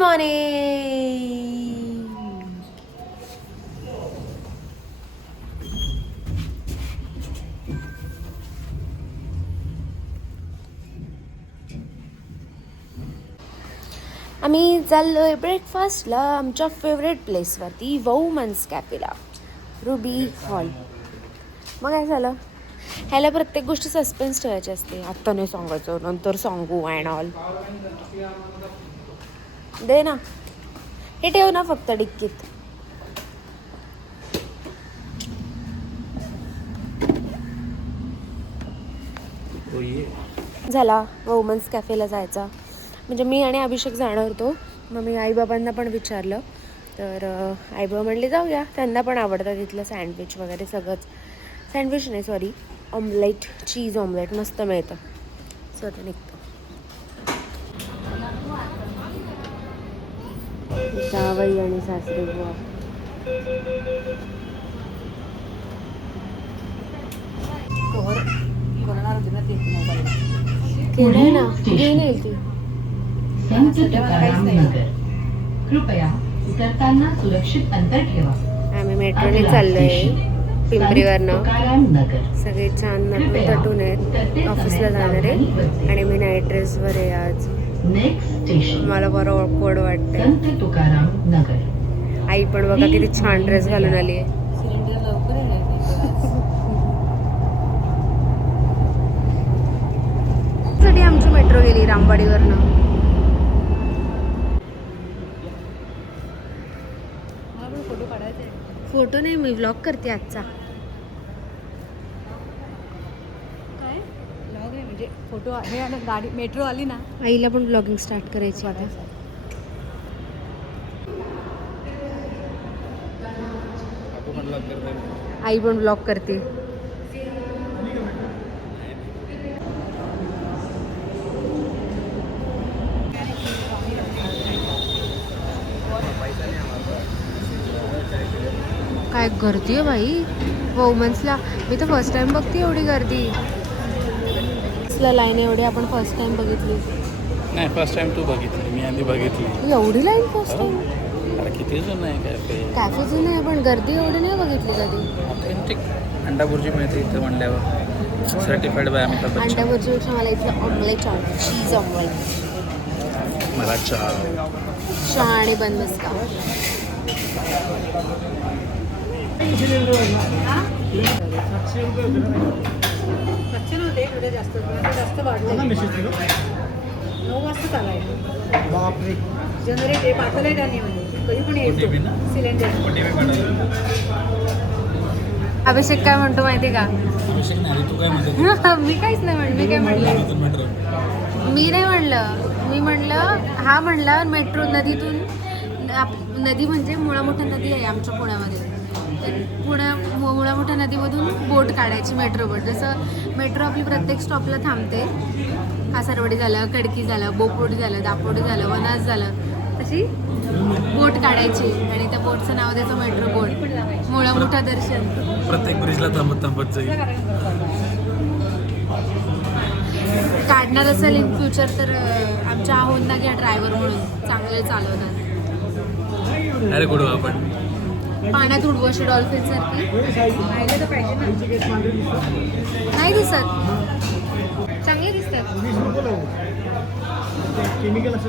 Morning. आम्ही चाललोय ब्रेकफास्टला आमच्या फेवरेट प्लेसवरती वुमन्स कॅफेला, रुबी हॉल. मग काय झालं, ह्याला प्रत्येक गोष्ट सस्पेन्स ठेवायची असते. आत्ता नाही सांगायचं, नंतर सांगू अँड ऑल. दे ना, हे ठेव ना फक्त डिक्कीत. झाला वुमन्स कॅफेला जायचा. म्हणजे मी आणि अभिषेक जाणार होतो. मग मी आईबाबांना पण विचारलं, तर आईबाबा म्हणले जाऊया, त्यांना पण आवडतं तिथलं सँडविच वगैरे सगळंच. सँडविच नाही, सॉरी, ऑमलेट, चीज ऑमलेट मस्त मिळतं. स्वतः निघतो. जावई आणि सासरे बुवा. केलंय ना, घेऊन येईल ती. संत तुकाराम नगर. कृपया उतरताना सुरक्षित अंतर ठेवा. आम्ही मेट्रोने चाललोय पिंपरीवरनं. तुकाराम नगर. सगळे छान नटून तटून आहेत. ऑफिसला जाणार आहे आणि मी नाईट ड्रेसवर आहे आज. नेक्स्ट स्टेशन मला बरं ऑकवर्ड वाटतंय. संत तुकाराम नगर. आई पण बघा किती छान ड्रेस घालून आली आहे. साठी आमची मेट्रो गेली रामवाडीवरनं. फोटो नाही, मी व्लॉग करते आजचा. काय ब्लॉग आहे म्हणजे फोटो हे आलं, गाडी मेट्रो आली ना. आईला पण ब्लॉगिंग स्टार्ट करायची आता. आई पण ब्लॉग करते. काय गर्दी आहे बाई वुमन्सला. मी तर फर्स्ट टाइम बघते एवढी गर्दी. लाईन एवढी आपण फर्स्ट टाइम बघितली. नाही, फर्स्ट टाइम तू बघितली, मी आधी बघितली. एवढी लाईन फर्स्ट टाइम. अरे किती जुनं आहे कॅफे. कॅफे जुनं आहे पण गर्दी एवढी नाही बघितली कधी. ऑथेंटिक अंडा बुर्जी मिळते इथं म्हणल्यावर. सर्टिफाईड बाय अमिताभ अंडा बच्चन. भुर्जीपेक्षा मला इथलं ऑमलेट आवडतं, चीज ऑमलेट. मला चहा. चहा आणि बनमस्का. कच्चे नव्हते एवढे जास्त, जास्त वाढले. 9 वाजता चालाय जनरेट हे पाठवलंय त्यांनी, म्हणजे कधी पण येतो सिलेंडर. अभिषेक काय म्हणतो माहिती का? तू काय म्हणतो? मी काहीच नाही म्हणलं. मी काय म्हणलं? मी नाही म्हणलं. मी म्हणलं, हा म्हणला मेट्रो नदीतून. नदी म्हणजे मुळा मोठा नदी आहे आमच्या पुण्यामध्ये. मुळा मोठ्या नदीमधून बोट काढायची, मेट्रो बोट. जसं मेट्रो आपली प्रत्येक स्टॉपला थांबते, कासारवाडी झालं, खडकी झालं, बोपोडी झालं, दापोडी झालं, वनाज झालं, तशी बोट काढायची आणि त्या बोटचं नाव द्यायचं मेट्रो बोट. मुळा मोठा दर्शन. प्रत्येक ब्रिजला थांबत थांबत जाईल. काढणार असेल इन फ्युचर तर आमच्या आहोंना घ्या ड्रायव्हर म्हणून, चांगले चालवतात. अरे कुठं आपण पाण्यात उडवशी डॉल्फिन सारखी. पाहिलं तर पाहिजे ना. नाही दिसत, चांगले दिसतात. केमिकल असं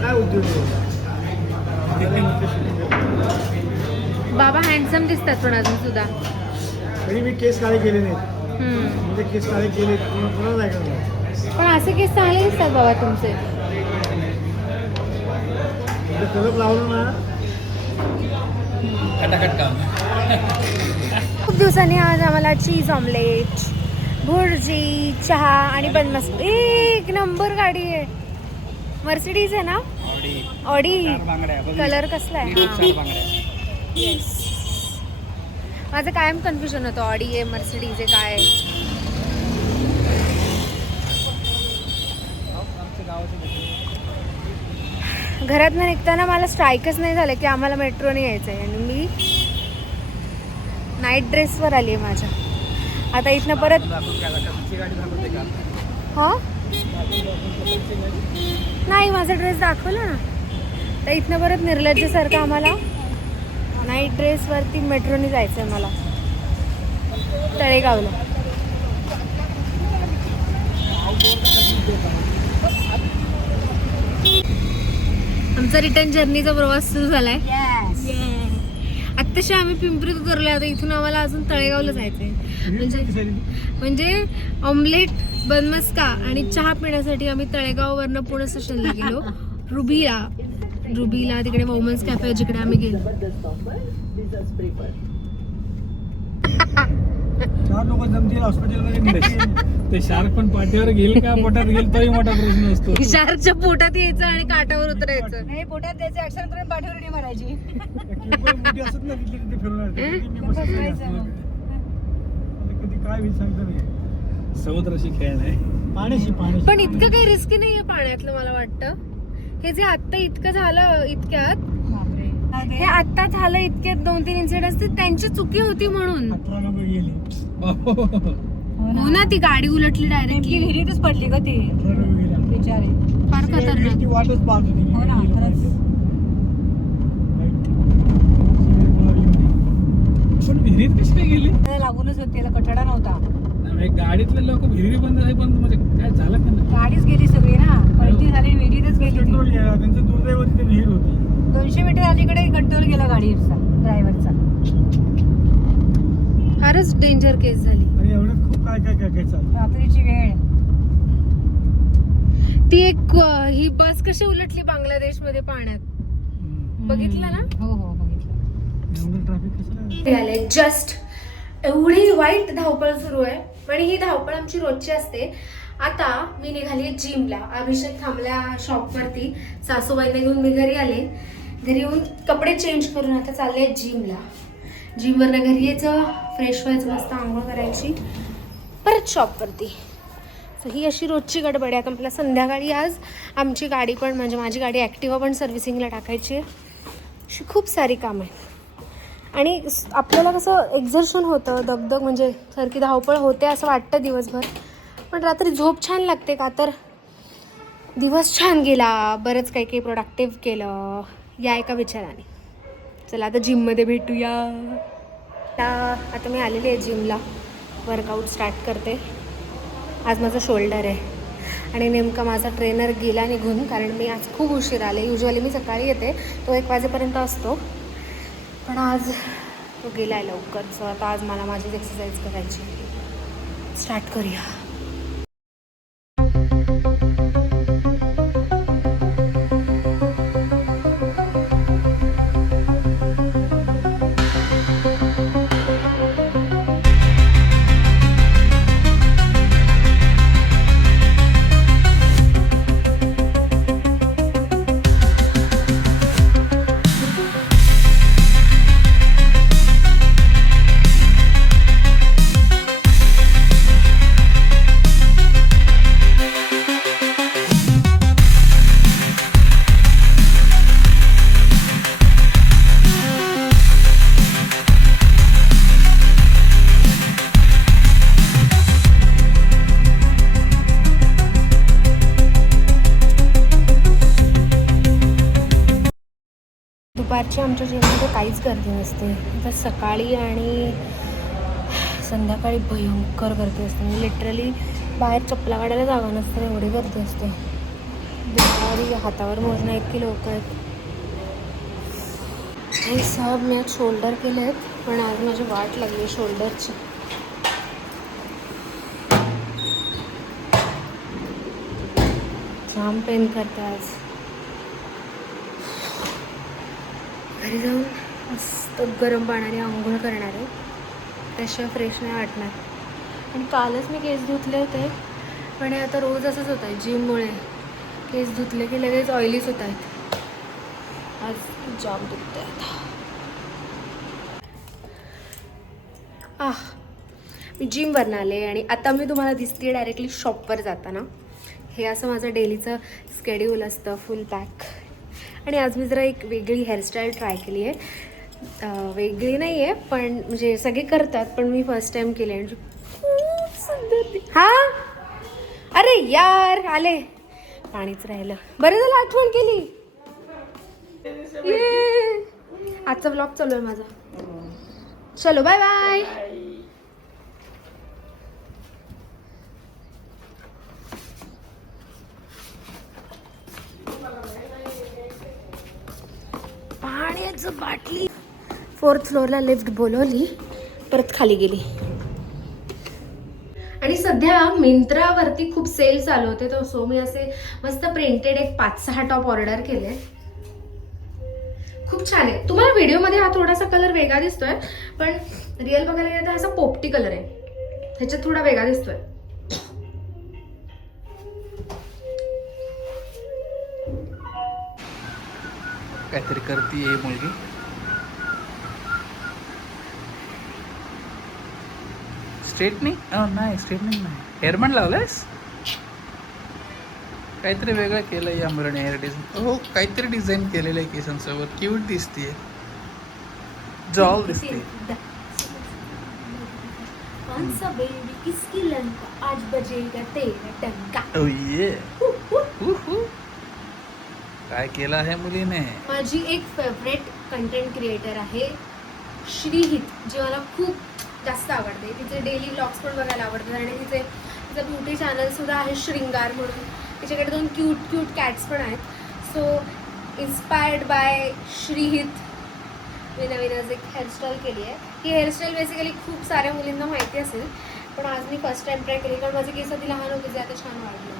काय उद्योग. बाबा हँडसम दिसतात पण अजून सुद्धा. तरी मी केस काळे केले नाहीत. म्हणजे केस काळे केले कोणाला नाही करणार. पण असे केस चांगले दिसतात बाबा तुमचे. तलप लावलं ना. खटाखट काम. खूप दिवसांनी आज आम्हाला चीज ऑमलेट, भुर्जी, चहा आणि बनमस्का. एक नंबर गाडी आहे. मर्सिडीज आहे ना. ऑडी. कलर कसला आहे? येस. माझं कायम कन्फ्युजन होतं, ऑडी आहे मर्सिडीज आहे काय. घरातनं निघताना मला स्ट्राईकच नाही झालं की आम्हाला मेट्रोने यायचं आहे. आणि मी नाईट ड्रेसवर आली आहे माझ्या. आता इथनं परत. हां नाही माझा ड्रेस दाखवला ना. तर इथनं परत निर्लज्जसारखं आम्हाला नाईट ड्रेसवरती मेट्रोने जायचं आहे मला तळेगावला. आमचा रिटर्न जर्नीचा प्रवास सुरू झालाय. आत्ताशी आम्ही पिंपरीत उतरलो. आता इथून आम्हाला अजून तळेगावला जायचंय. म्हणजे ऑमलेट बनमस्का आणि चहा पिण्यासाठी आम्ही तळेगाववरनं पुणे स्टेशनला गेलो. रुबीला तिकडे वुमन्स कॅफे जिकडे आम्ही गेलो. 4 लोक जमतील हॉस्पिटलमध्ये. ते शार्क पण पाठीवर गेल का पोटात गेल तरी मोठा प्रश्न असतो. शार्कच्या पोटात यायचं आणि काठावर उतरायचं. नाही पोटात द्यायचं ऍक्शन करून पाठीवर उडी मारायची. मोठी असत ना तिथे तिथे फिरवणार कधी काय होईल सांगतो नाही. समुद्राशी खेळ आहे. पाण्याशी पण इतकं काही रिस्की नाहीये पाण्यातलं मला वाटतं. हे जे आत्ता इतकं झालं इतक्यात हे आत्ता झालं इतक्यात 2-3 इन्सिडेंट त्यांची चुकी होती म्हणून. 18 लोक गेले. हो ना ती गाडी उलटली डायरेक्टली. विहिरीतच पडली का ती 18 लोक गेले. बिचारे. फार खतरनाक. ती वाटच पाहत होती. हो ना, खरंच. पण विहिरीत कशी काय गेली? त्याला लागूनच होती त्याला कठडा नव्हता. नाही, गाडीतले लोक विहिरी बंद आहे पण म्हणजे काय झालं का नाही? गाडीच गेली सगळी ना. पलटी झाली विहिरीतच गेली ती. कंट्रोल गेला त्यांचं दुर्दैव तिथे विहीर होती. 200 मीटर अलीकडे कंट्रोल गेला गाडीचा ड्रायव्हरचा. फारच डेंजर केस झाली. आणि एवढं खूप काय काय काय काय चाललं. रात्रीची वेळ. ती एक ही बस कशी उलटली बांगलादेश मध्ये पाण्यात बघितलं ना. हो हो बघितलं. एवढं ट्रॅफिक कसं ते आले जस्ट. एवढी वाईट धावपळ सुरू आहे पण ही धावपळ आमची रोजची असते. आता मी निघाली जिमला. अभिषेक थांबल्या शॉपवरती. सासूबाईने घेऊन मी घरी आले. घरी येऊन कपडे चेंज करून आता चालले जिमला. जिमवरनं घरी यायचं, फ्रेश व्हायचं, मस्त आंघोळ करायची, परत शॉपवरती. तर ही अशी रोजची गडबड आहे. आता आपल्या संध्याकाळी आज आमची गाडी पण म्हणजे माझी गाडी ॲक्टिवा पण सर्व्हिसिंगला टाकायची आहे. अशी खूप सारी कामं आहेत. आणि आपल्याला कसं एक्झर्शन होतं, दगदग म्हणजे सारखी धावपळ होते असं वाटतं दिवसभर. पण रात्री झोप छान लागते का तर दिवस छान गेला, बरंच काही काही प्रोडक्टिव्ह केलं या एका विचाराने. चला आता जिममध्ये भेटूया. आता मी आलेली आहे जिमला. वर्कआउट स्टार्ट करते. आज माझं शोल्डर आहे आणि नेमका माझा ट्रेनर गेला निघून कारण मी आज खूप उशीर आले. युजली मी सकाळी येते, तो 1 वाजेपर्यंत असतो, पण आज तो गेला आहे लवकर. सो आता आज मला माझीच एक्सरसाइज करायची. स्टार्ट करूया. दुपारची आमच्या जिममध्ये काहीच गर्दी नसते. तर सकाळी आणि संध्याकाळी भयंकर गर्दी असते. म्हणजे लिटरली बाहेर चपला काढायला जागा नसते, एवढी गर्दी असते. दुपारी हातावर मोजण्या इतकी लोक आहेत. हे सब मी आज शोल्डर केले आहेत, पण आज माझी वाट लागली शोल्डरची. जाम पेन करते आज. घरी जाऊन मस्त गरम पाण्याने आंघोळ करणार आहे. त्याशिवाय फ्रेश नाही वाटणार. आणि कालच मी केस धुतले होते, पण हे आता रोज असंच होत आहे जिममुळे. केस धुतले की लगेच ऑइलीच होत आहेत. आज जाम दुखत आहेत. मी जिमवरनं आले आणि आता मी तुम्हाला दिसते डायरेक्टली शॉपवर जाताना. हे असं माझं डेलीचं स्केड्यूल असतं, फुल पॅक. आणि आज मी जरा एक वेगळी हेअरस्टाईल ट्राय केली आहे. वेगळी नाही आहे पण म्हणजे सगळे करतात, पण मी फर्स्ट टाईम केली आहे. खूप सुंदर. हां अरे यार आले. पाणीच राहिलं. बरं झालं आठवण केली. ये. आजचा ब्लॉग चालू आहे माझा. चलो बाय बाय. पाण्याचं बाटली. 4th फ्लोअरला लिफ्ट बोलवली, परत खाली गेली. आणि सध्या मिंत्रावरती खूप सेल चालू होते, तर सो मी असे मस्त प्रिंटेड एक 5-6 टॉप ऑर्डर केले. खूप छान आहे. तुम्हाला व्हिडिओमध्ये हा थोडासा कलर वेगळा दिसतोय, पण रिअल बघायला गेलं तर असा पोपटी कलर आहे. ह्याच्यात थोडा वेगळा दिसतोय. काहीतरी करतीये मुलगी. स्ट्रेटनिंग नाही, स्ट्रेटनिंग नाही, हेअरबँड लावलंयस. काहीतरी वेगळं केलं या मुलाने. हेअर डिझाईन, हो काहीतरी डिझाईन केलेलं आहे केसांसोबत. क्यूट दिसतीये, जॉल दिसते. आज बजेगा तेरा टंका. Oh yeah. काय केलं आहे मुलीने. माझी एक फेवरेट कंटेंट क्रिएटर आहे श्रीहित, जी मला खूप जास्त आवडते. तिचे डेली व्लॉग्स पण बघायला आवडतात आणि तिचं ब्युटी चॅनल सुद्धा आहे श्रृंगार म्हणून. तिच्याकडे 2 क्यूट कॅट्स पण आहेत. सो इन्स्पायर्ड बाय श्रीहित मी नवीन आज एक हेअरस्टाईल केली आहे. ही हेअरस्टाईल बेसिकली खूप साऱ्या मुलींना माहिती असेल, पण आज मी फर्स्ट टाइम ट्राय केली, कारण माझे केस आधी लहान होते, जे आता छान वाढले.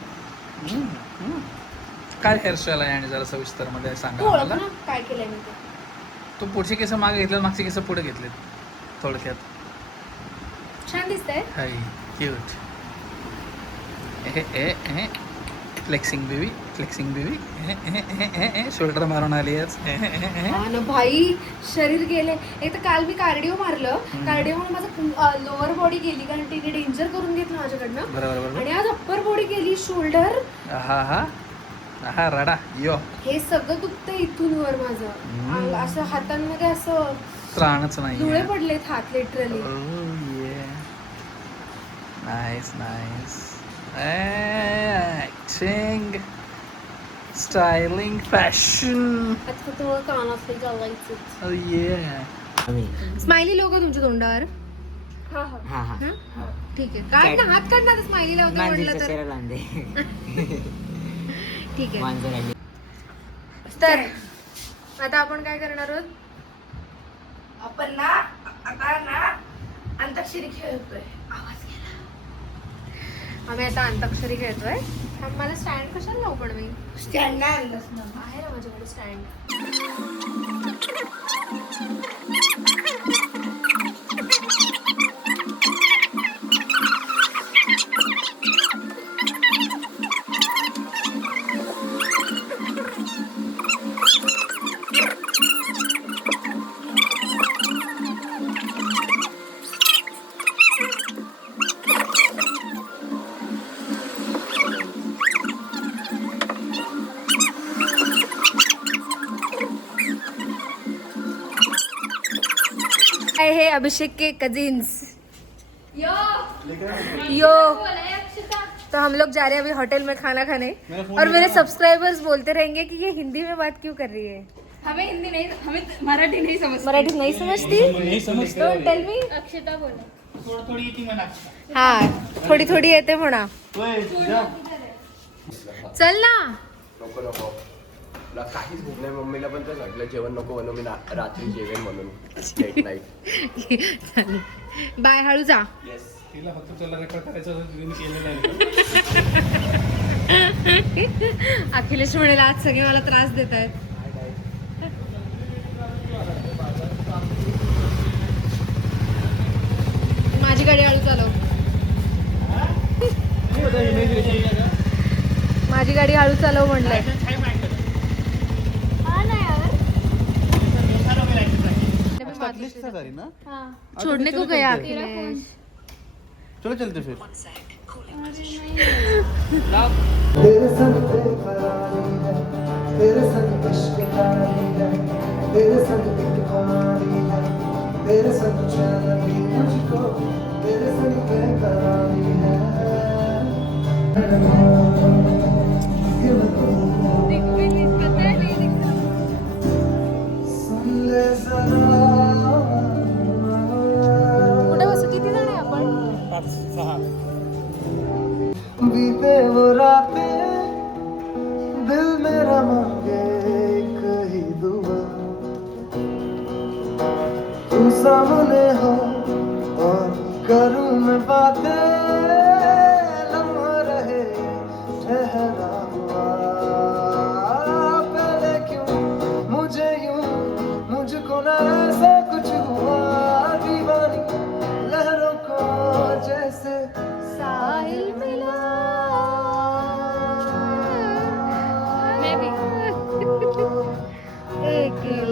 काय हेअरस्टाईल आहे आणि जरा सविस्तर मध्ये सांगा ओळख मला. ना काय केलंय मी ते. तू पुढचे केस मागे घेतले, मागचे केस पुढे घेतलेत. थोडक्यात छान दिसतंय. हाय cute. Flexing baby, flexing baby. Shoulder मारून आली आज. हा ना भाई, शरीर गेले. एक तर काल मी कार्डिओ मारलं, कार्डिओ म्हणून माझं लोअर बॉडी गेली, कारण तिने डेंजर करून घेतलं माझ्याकडनं. बरोबर. आणि आज अप्पर बॉडी गेली, शोल्डर. हा रडा यो. हे सगळं दुखतंय इथून वर माझं. असं हातांमध्ये असं त्राणच नाही. धुळे पडलेत हात literally. Nice. Acting, styling, fashion. आता थोडं कानातले घालायचं. स्माइली लोक तुमच्या तोंडावर. हा ठीक आहे, काढ ना, हात काढ ना. स्माइली लावतो म्हटलं तर ठीक आहे. तर आता आपण काय करणार आहोत. आपण ना आता अंताक्षरी खेळतोय. आवाज गेला. आम्ही आता अंताक्षरी खेळतोय. मला स्टँड कशाला लावू, पण मी स्टँड नाही आणलंस ना. आहे ना माझ्याकडे स्टँड. हे अभिषेक के कजिन्स. यो तो हम लोग जा रहे हैं अभी होटल में खाना खाने, और मेरे सब्सक्राइबर्स बोलते रहेंगे कि ये हिंदी में बात क्यों कर रही है. हमें हिंदी नहीं, हमें मराठी नहीं समझती. मराठी नहीं समझती. तो टेल मी. अक्षता बोला. हाँ थोडी येते म्हणा. चल ना. नको तुला काहीच भूक नाही. मम्मीला पण तेच वाटलं जेवण नको बनव, मी रात्री जेवेन म्हणून लेट नाईट. बाय, हळू जा. तिला फक्त तुला रेकॉर्ड करायचं केलेलं आहे. अखिलेश म्हणेल आज सगळे मला त्रास देत आहेत. माझी गाडी हळू चालव. माझी गाडी हळू चालव म्हणलंय. छोड़ने को गया अखिलेश. चलो चलते फिर. तेरे संग बेकरारी है, तेरे संग इश्क कारी है, तेरे संग एक कहानी है, तेरे संग चैन भी मुझको, तेरे संग बेकरारी है.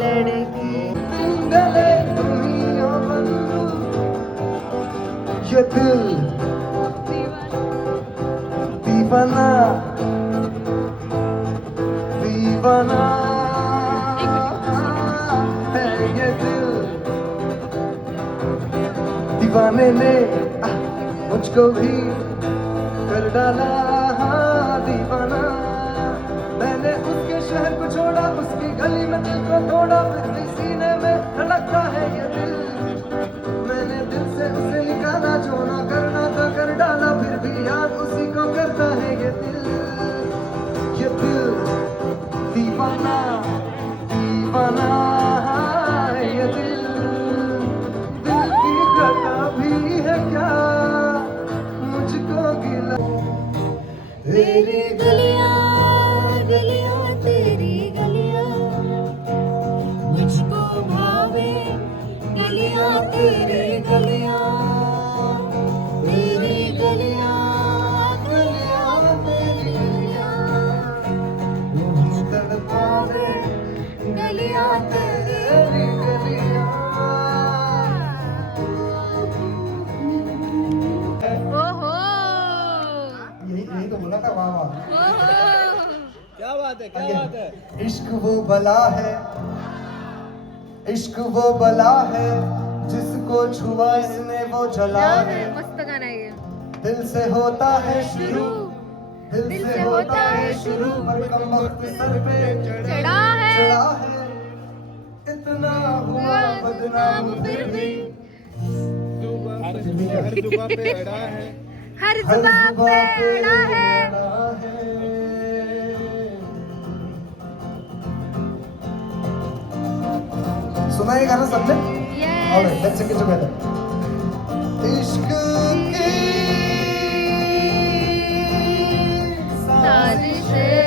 लड़की गले तुम्हीं हो बंधु, ये दिल दीवाना दीवाना है ये दिल। दीवाने ने मुझको भी कर डाला दीवाना। मैंने उसके शहर को छोड़ा, उसकी गली में दिल को तोड़ा, फिर भी सीने में धड़कता है ये दिल। मैंने दिल से उसे निकाला, जो ना करना था कर डाला, फिर भी याद उसी को करता है ये दिल। ये दिल दीवाना दीवाना है ये दिल। दिल की खता भी है क्या मुझको गिला। तेरी गलियां गलियां तेरी गलियां मुझको भावे, गलियां तेरी गलियां तेरी गलियां गलियां तेरी गलियां मुझे तड़पावे गलियां तेरी तेरी गलियां। ओहो यही तो बोला था, वाह वाह। ओहो क्या बात है, क्या बात है। इश्क वो बला है, इश्क वो बला है, जिसको छुआ इसने वो जला है। मस्त गाना है ये। दिल से होता है शुरू, दिल से होता है शुरू, पर कम वक्त सर पे चढ़ा है चढ़ा है। इतना हुआ बदनाम फिर भी हर दुआ पे अड़ा है। हर हर जुबान जुबां पे अड़ा है। अड़ा है। सुना ये गाना सबने? Alright, let's sing it together. इश्क की साजिशें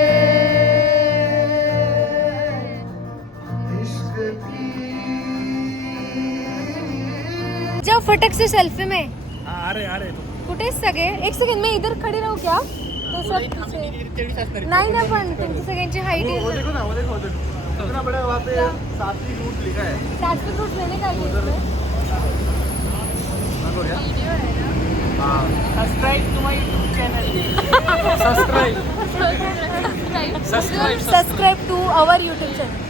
इश्क की जाओ फटक से सेल्फी में। आ रहे कुठे सगळे? एक सेकंड, मी इधर खडी राहू क्या? तो सब पीछे. नाही ना, पण तुमची सगळ्यांची हाईट वो आहे देखो ना, वो देखो कितना बड़ा वहाँ पे सातवीं रूट लिखा है। सातवी फ्रूट मैंने खा लिए subscribe to my YouTube channel. Subscribe subscribe to our YouTube channel.